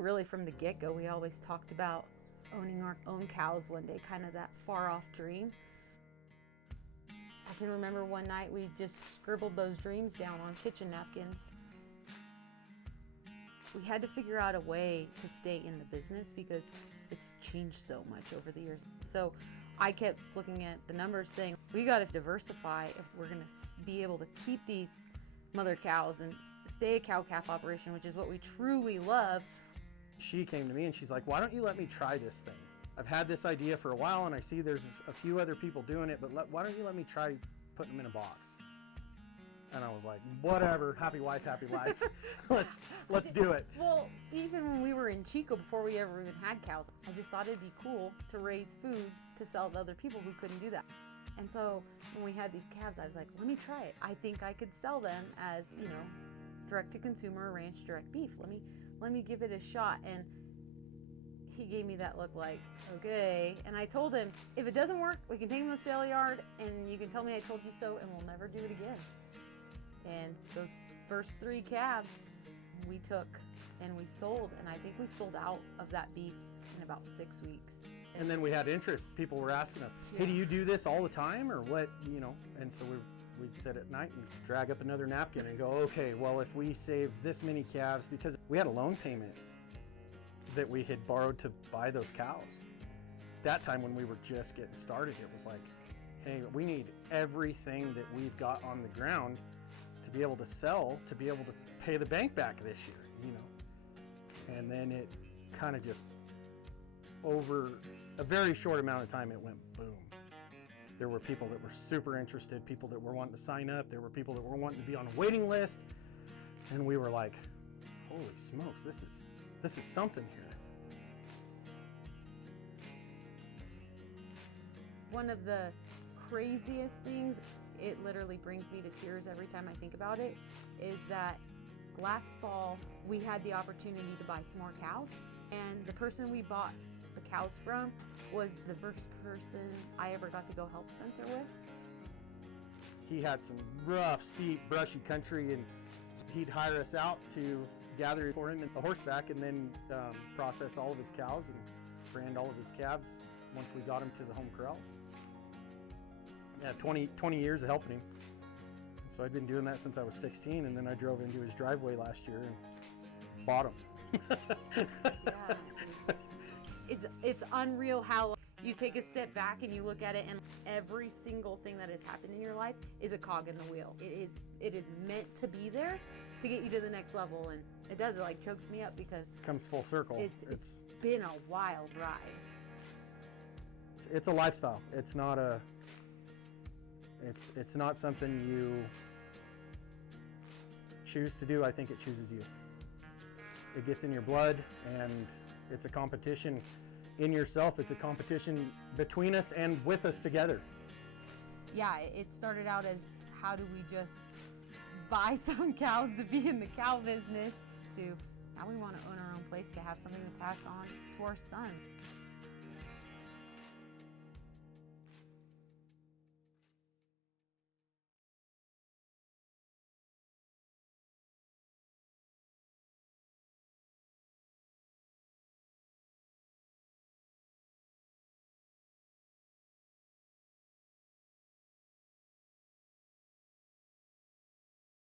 Really from the get-go, we always talked about owning our own cows one day, kind of that far-off dream. I can remember one night we just scribbled those dreams down on kitchen napkins. We had to figure out a way to stay in the business because it's changed so much over the years. So I kept looking at the numbers saying, we got to diversify if we're going to be able to keep these mother cows and stay a cow-calf operation, which is what we truly love. She came to me and she's like, why don't you let me try this thing? I've had this idea for a while and I see there's a few other people doing it, but why don't you let me try putting them in a box? And I was like, whatever, happy wife, happy life. let's do it. Well, even when we were in Chico, before we ever even had cows, I just thought it'd be cool to raise food to sell to other people who couldn't do that. And so when we had these calves, I was like, let me try it. I think I could sell them as, you know, direct to consumer ranch direct beef. Let me give it a shot. And he gave me that look like, okay. And I told him, if it doesn't work, we can take him to the sale yard and you can tell me I told you so and we'll never do it again. And those first 3 calves we took and we sold, and I think we sold out of that beef in about 6 weeks. And then we had interest. People were asking us, hey, do you do this all the time or what, you know? And so we'd sit at night and drag up another napkin and go, okay, well, if we saved this many calves, because we had a loan payment that we had borrowed to buy those cows. That time when we were just getting started, it was like, hey, we need everything that we've got on the ground to be able to sell, to be able to pay the bank back this year, you know. And then it kind of just, over a very short amount of time, it went boom. There were people that were super interested, people that were wanting to sign up, there were people that were wanting to be on a waiting list, and we were like, holy smokes, this is something here. One of the craziest things, it literally brings me to tears every time I think about it, is that last fall we had the opportunity to buy some more cows, and the person we bought the cows from was the first person I ever got to go help Spencer with. He had some rough, steep, brushy country, and he'd hire us out to gather for him a horseback and then process all of his cows and brand all of his calves once we got him to the home corrals. Yeah, 20 years of helping him. So I'd been doing that since I was 16, and then I drove into his driveway last year and bought him. Yeah, it's unreal how you take a step back and you look at it, and every single thing that has happened in your life is a cog in the wheel. It is meant to be there to get you to the next level, and it does. It like chokes me up because it comes full circle. It's been a wild ride. It's a lifestyle. It's not a. It's not something you choose to do. I think it chooses you. It gets in your blood, and it's a competition in yourself. It's a competition between us and with us together. Yeah, it started out as, how do we just buy some cows to be in the cow business, to now we want to own our own place to have something to pass on to our son.